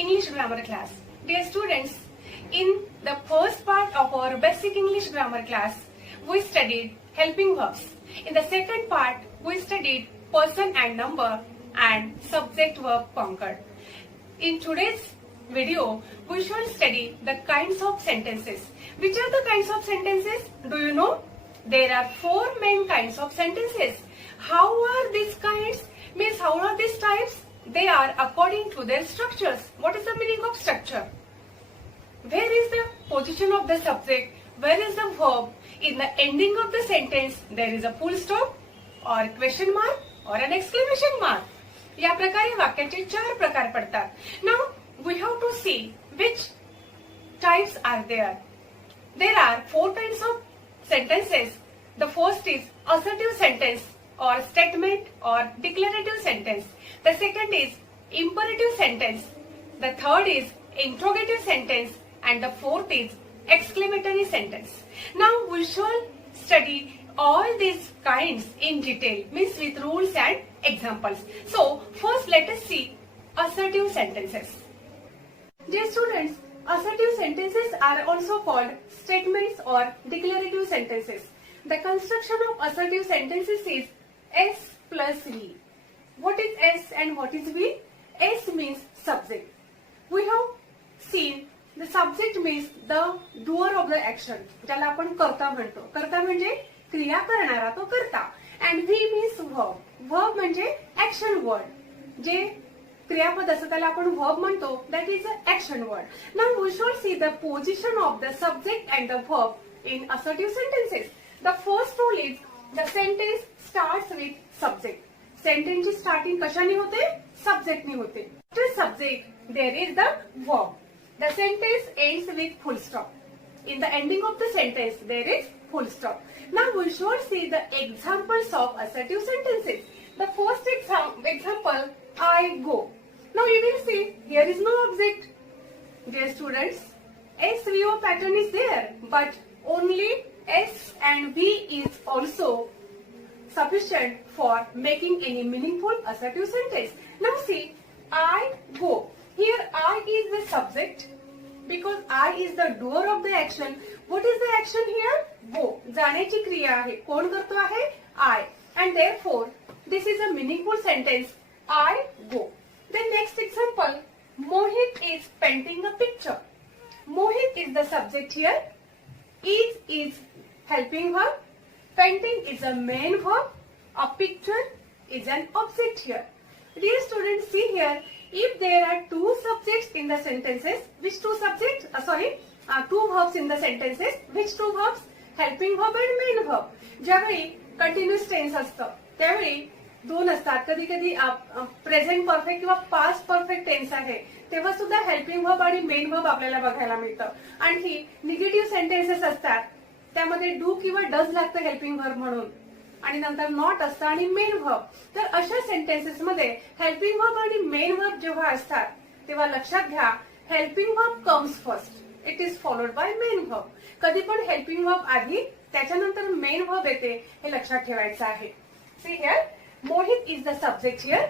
English grammar class. Dear students, in the first part of our basic English grammar class, we studied helping verbs. In the second part, we studied person and number and subject-verb Concord. In today's video, we shall study the kinds of sentences. Which are the kinds of sentences? Do you know? There are four main kinds of sentences. How are these kinds? Means how are these types? They are according to their structures. What is the meaning of structure? Where is the position of the subject? Where is the verb? In the ending of the sentence, there is a full stop or question mark or an exclamation mark. या प्रकारे वाक्याचे चार प्रकार पडतात. Now we have to see which types are there. There are four kinds of sentences. The first is assertive sentence or statement or declarative sentence. The second is imperative sentence. The third is interrogative sentence, and the fourth is exclamatory sentence. Now we shall study all these kinds in detail, means with rules and examples. So first let us see assertive sentences. Dear students, assertive sentences are also called statements or declarative sentences. The construction of assertive sentences is S plus V. What is S and what is V? S means subject. We have seen the subject means the doer of the action. ज्याला आपण कर्ता म्हणतो. कर्ता म्हणजे क्रिया करणारा तो कर्ता. And V means verb. Verb म्हणजे action word. जे क्रियापद असतं त्याला आपण verb म्हणतो. That is an action word. Now we shall see the position of the subject and the verb in assertive sentences. The first rule is the sentence starts with subject. Sentence ची starting कशाने होते? Subject ने होते. After subject, there is the verb. The sentence ends with full stop. In the ending of the sentence, there is full stop. Now we shall see the examples of assertive sentences. The first example, I go. Now you will see, here is no object. Dear students, SVO pattern is there, but only S and V is also sufficient for making any meaningful assertive sentence. Now see, I go. Here I is the subject because I is the doer of the action. What is the action here? Go. जाण्याची क्रिया आहे. कोण करतो आहे? I. And therefore, this is a meaningful sentence. I go. The next example, Mohit is painting a picture. Mohit is the subject here. Is helping verb. Painting is a main verb. A picture is an object here. Dear students, see here, if there are two subjects in the sentences, which two subjects? Two verbs in the sentences. Which two verbs? Helping verb and main verb. ज्यावेळी continuous tense असतं त्यावेळी दोन असतात. कधी कधी present perfect किंवा past perfect tense आहे तेव्हा सुद्धा हेल्पिंग वर्ब आणि मेन वर्ब आपल्याला बघायला मिळतं. आणखी निगेटिव्ह सेंटेन्सेस असतात त्यामध्ये डू किंवा डज लागतं हेल्पिंग वर्ब म्हणून आणि नंतर नॉट असतं आणि मेन वर्ब. तर अशा सेंटेन्सेस मध्ये हेल्पिंग वर्ब आणि मेन वर्ब जेव्हा असतात तेव्हा लक्षात घ्या helping verb comes first. It is followed bye main verb. कधी पण हेल्पिंग वर्ब आधी त्याच्यानंतर मेन वर्ब येते हे लक्षात ठेवायचं आहे. See here, Mohit is the subject here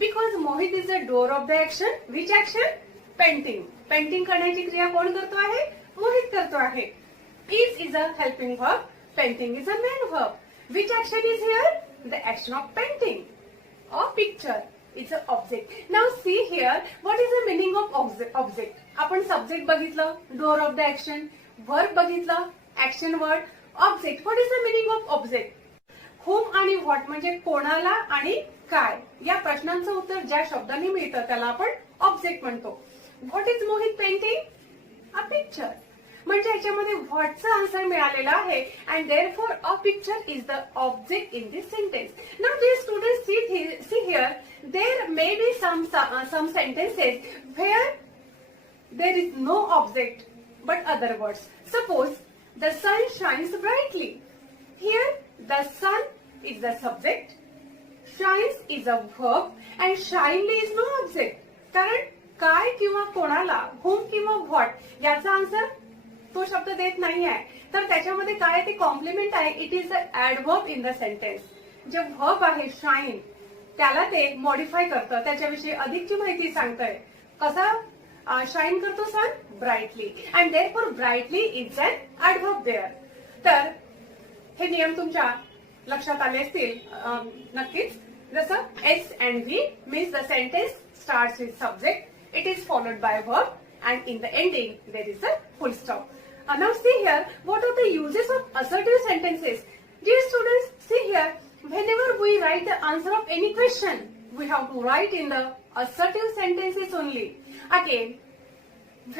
because Mohit is the doer of the action. Which action? Painting. Painting करण्याची क्रिया कोण करतो आहे? मोहित करतो आहे. Is a helping verb. Painting is a main verb. Which action is here? The action of painting. A picture is an object. Now see here, what is the meaning of object? आपण subject बघितलं, doer of the action. Verb बघितलं, action word. Object. What is the meaning of object? whom आणि what म्हणजे कोणाला आणि काय या प्रश्नांचं उत्तर ज्या शब्दांनी मिळतं त्याला आपण ऑब्जेक्ट म्हणतो. What is Mohit painting? A picture. म्हणजे याच्यामध्ये व्हॉटचा आन्सर मिळालेला आहे and therefore a picture is the object in this sentence. Now dear students, see here, there may be some sentences where there is no object but other words. Suppose the sun shines brightly. Here the sun is the subject, shines is a verb and shinely is no object. कारण काय किंवा कोणाला, whom किंवा what याचा answer तो शब्द देत नाही आहे. तर त्याच्यामध्ये काय ते कॉम्प्लिमेंट आहे. It is the adverb in the sentence. J verb आहे शाईन त्याला ते मॉडिफाय करतं, त्याच्याविषयी अधिकची माहिती सांगतंय. कसा शाईन करतो sun brightly and therefore brightly is an adverb there. तर हे नियम तुमच्या लक्षात आले असतील नक्कीच. जसं S and V means the sentence starts with subject, it is followed by verb and in the ending there is a full stop. Now see here, what are the uses of assertive sentences? Dear students, see here, whenever we write the answer of any question, we have to write in the assertive sentences only. Again,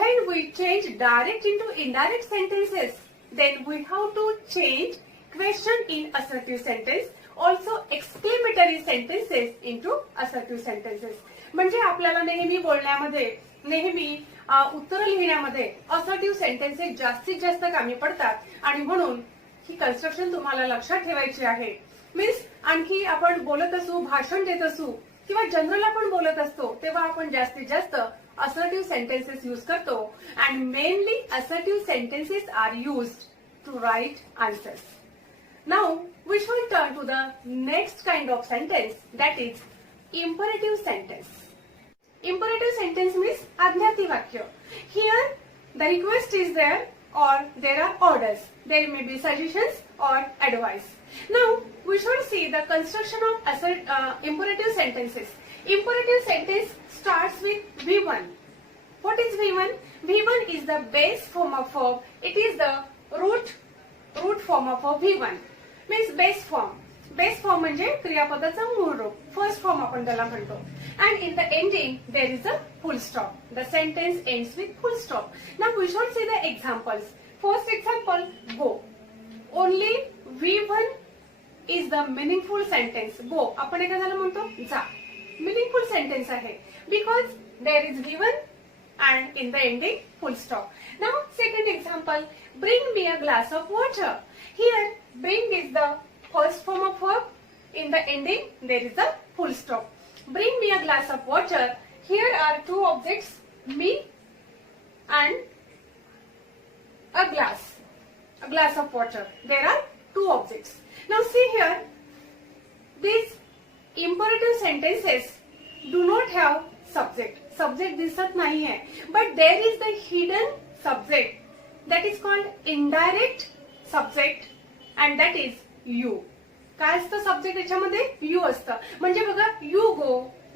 when we change direct into indirect sentences, then we have to change question in assertive sentence, also exclamatory sentences into assertive sentences. म्हणजे आपल्याला नेहमी बोलण्यामध्ये, नेहमी उत्तर लिहिण्यामध्ये assertive sentences जास्तीत जास्त कामी पडतात आणि म्हणून ही कन्स्ट्रक्शन तुम्हाला लक्षात ठेवायची आहे. मीन्स आणखी आपण बोलत असू, भाषण देत असू किंवा जनरल आपण बोलत असतो तेव्हा आपण जास्तीत जास्त असर्टिव्ह सेंटेन्सेस यूज करतो and mainly assertive sentences are used to write answers. Now we shall turn to the next kind of sentence, that is imperative sentence. Imperative sentence means आज्ञार्थी वाक्य. Here the request is there or there are orders. There may be suggestions or advice. Now we should see the construction of imperative sentences. Imperative sentence starts with V1. What is V1? V1 is the base form of verb. It is the root form of V1. Means base form. Base form म्हणजे क्रियापदाचा मूळ रूप, first form आपण त्याला म्हणतो. And in the ending there is a full stop. The sentence ends with full stop. Now we should see the examples. First example, go. Only V1 is the meaningful sentence. Go आपण एखाद्याला म्हणतो जा, meaningful sentence आहे because there is V1 and in the ending full stop. Now second example, bring me a glass of water. Here bring is the first form of verb. In the ending there is a full stop. Bring me a glass of water. Here are two objects, me and a glass of water. There are two objects. Now see here, these imperative sentences do not have subject. Subject दिसत नाही है, but there is the hidden subject that is called indirect subject and that is you. काय असतं subject याच्यामध्ये? You असतं. म्हणजे बघा, you go,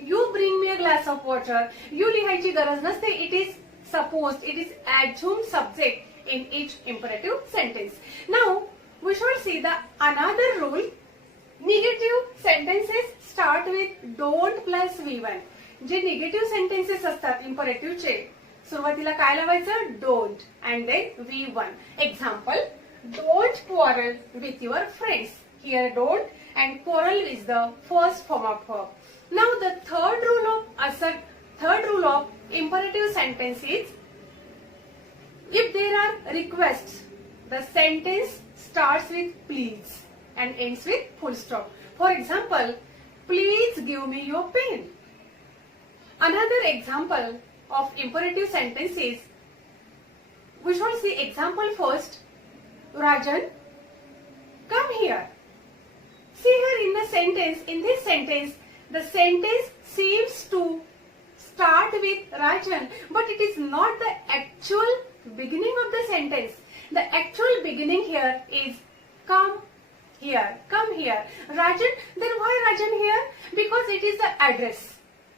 you bring me a glass of water. You लिहायची गरज नसते. It is supposed, it is assumed subject in each imperative sentence. Now we should see the another rule. Negative sentences start with don't plus V1. जे negative sentences असतात इम्परेटिव्हचे, सुरुवातीला काय लावायचं? Don't and then V1. Example, don't quarrel with your friends. Here don't and quarrel is the first form of verb. Now the third rule of imperative sentence is, if there are requests, the sentence starts with please and ends with full stop. For example, please give me your pen. Another example of imperative sentence is, we shall see example first. Rajan, come here. See here in this sentence, the sentence seems to start with Rajan, but it is not the actual beginning of the sentence. The actual beginning here is come here, come here. Rajan, then why Rajan here? Because it is the address.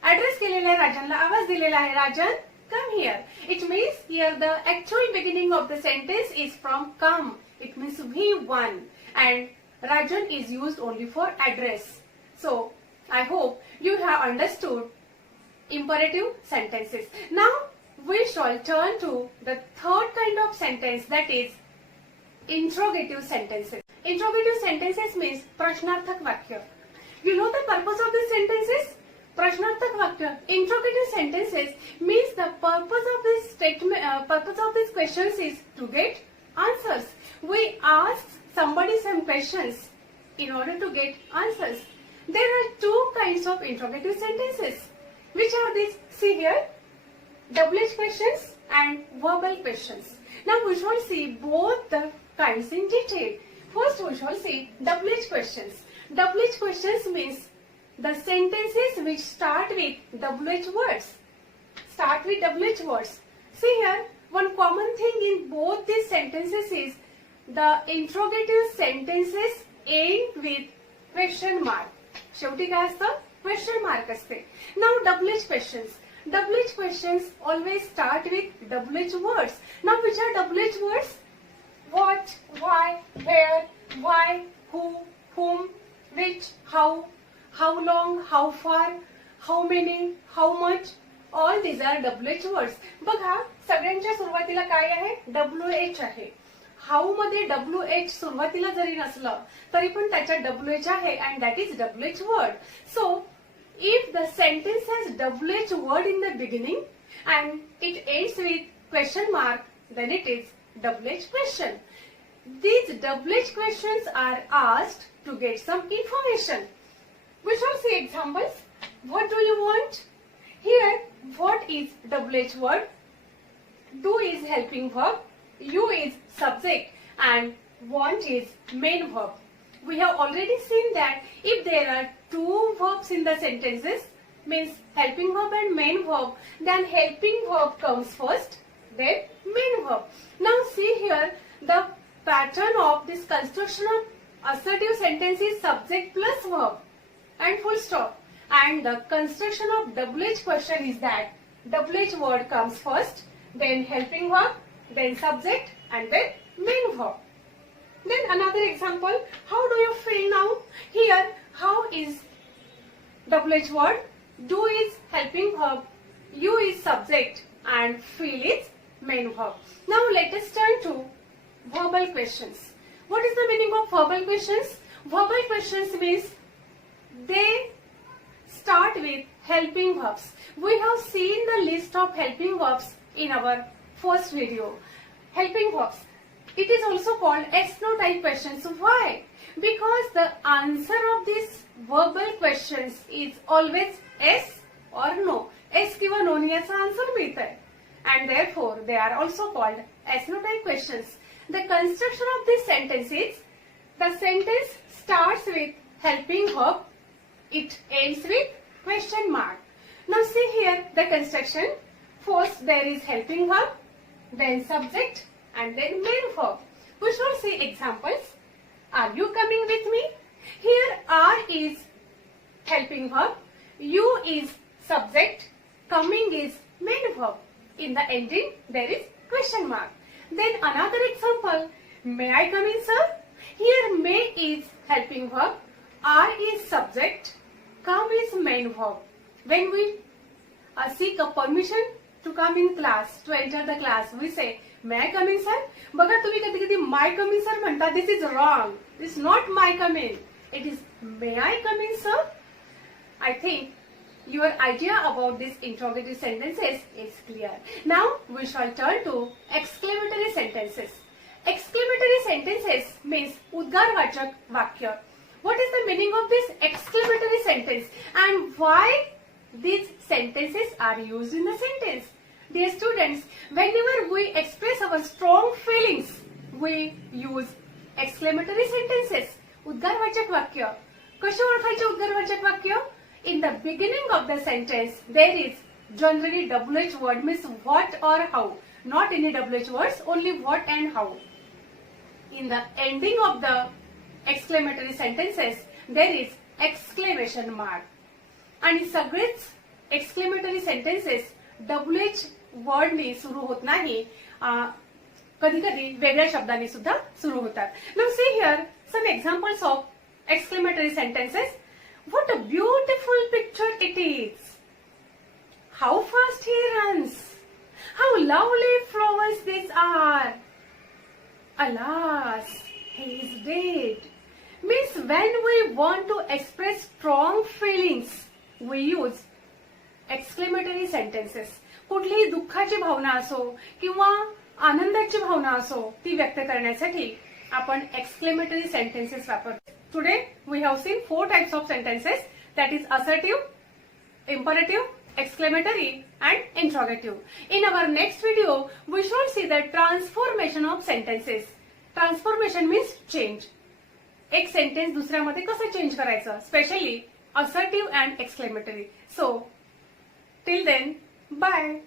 Address केलेला आहे राजनला, आवाज दिलेला आहे, Rajan, come here. It means here the actual beginning of the sentence is from come. It means V1 and Rajan is used only for address. So I hope you have understood imperative sentences. Now we shall turn to the third kind of sentence, that is interrogative sentences. Interrogative sentences means प्रश्नार्थक वाक्य. You know the purpose of these sentences? प्रश्नार्थक वाक्य, interrogative sentences means the purpose of this statement, purpose of these questions is to get answers. We ask somebody some questions in order to get answers. There are two kinds of interrogative sentences. Which are these? See here, WH questions and verbal questions. Now we shall see both the kinds in detail. First we shall see WH questions. WH questions means the sentences which start with WH words. start with WH words. See here, one common thing in both these sentences is the interrogative sentences end with question mark. शेवटी काय असतं? Question mark असते. Now WH questions. WH questions always start with WH words. Now which are WH words? What, why, where, why, who, whom, which, how long, how far, how many, how much. All these are WH words. बघा सगळ्यांच्या सुरुवातीला काय आहे? WH आहे. हाऊ मध्ये WH सुरुवातीला जरी नसलं तरी पण त्याच्यात WH आहे and that is WH word. So if the sentence has WH word in the beginning and it ends with question mark, then it is WH question. These WH questions are asked to get some information. We shall see examples. What do you want? Here, what is WH word? Do is helping verb, you is subject, and want is main verb. We have already seen that if there are two verbs in the sentences, means helping verb and main verb, then helping verb comes first, then main verb. Now see here, the pattern of this construction of assertive sentence is subject plus verb and full stop. And the construction of WH question is that WH word comes first, then helping verb, then subject, and then main verb. Then another example, how do you feel now? Here, how is WH word, do is helping verb, you is subject, and feel is main verb. Now let us turn to verbal questions. What is the meaning of verbal questions? Verbal questions means they start with helping verbs. We have seen the list of helping verbs in our first video. Helping verbs. It is also called yes-no type questions. Why? Because the answer of these verbal questions is always yes or no. Yes किंवा no ने याचा answer मिळतंय. And therefore they are also called yes-no type questions. The construction of this sentence is, the sentence starts with helping verb, it ends with question mark. Now see here the construction. First there is helping verb, then subject, and then main verb. We shall see examples. Are you coming with me? Here are is helping verb, you is subject, coming is main verb. In the ending there is question mark. Then another example, may I come in, sir? Here may is helping verb, are is subject, come is main verb. When we seek a permission to come in class, to enter the class, we say, may I come in, sir? बघा तुम्ही कधी कधी my come in, sir म्हणता. This is wrong. This is not my come in. It is may I come in, sir? I think your idea about these interrogative sentences is clear. Now we shall turn to exclamatory sentences. Exclamatory sentences means उद्गारवाचक वाक्य. What is the meaning of this exclamatory sentence and why these sentences are used in the sentence? Dear students, whenever we express our strong feelings, we use exclamatory sentences. उद्गारवाचक वाक्य. कसे ओळखायचे उद्गारवाचक वाक्य? In the beginning of the sentence, there is generally WH word, means what or how. Not any WH words, only what and how. In the ending of the exclamatory sentences, there is exclamation mark. आणि सगळेच exclamatory sentences WH word ने सुरू होत नाही, कधी कधी वेगळ्या शब्दांनी सुद्धा सुरू होतात. Now see here some examples of exclamatory sentences. What a beautiful picture it is. How fast he runs. How lovely flowers these are. Alas, he is dead. Means when we want to express strong feelings, we use exclamatory sentences. कुठलीही दुःखाची भावना असो किंवा आनंदाची भावना असो ती व्यक्त करण्यासाठी आपण exclamatory sentences वापरतो. Today we have seen 4 types of sentences, that is assertive, imperative, exclamatory and interrogative. In our next video we shall see the transformation of sentences. Transformation means change. एक सेंटेन्स दुसऱ्यामध्ये कसं change करायचं, specially assertive and exclamatory. So till then Bye.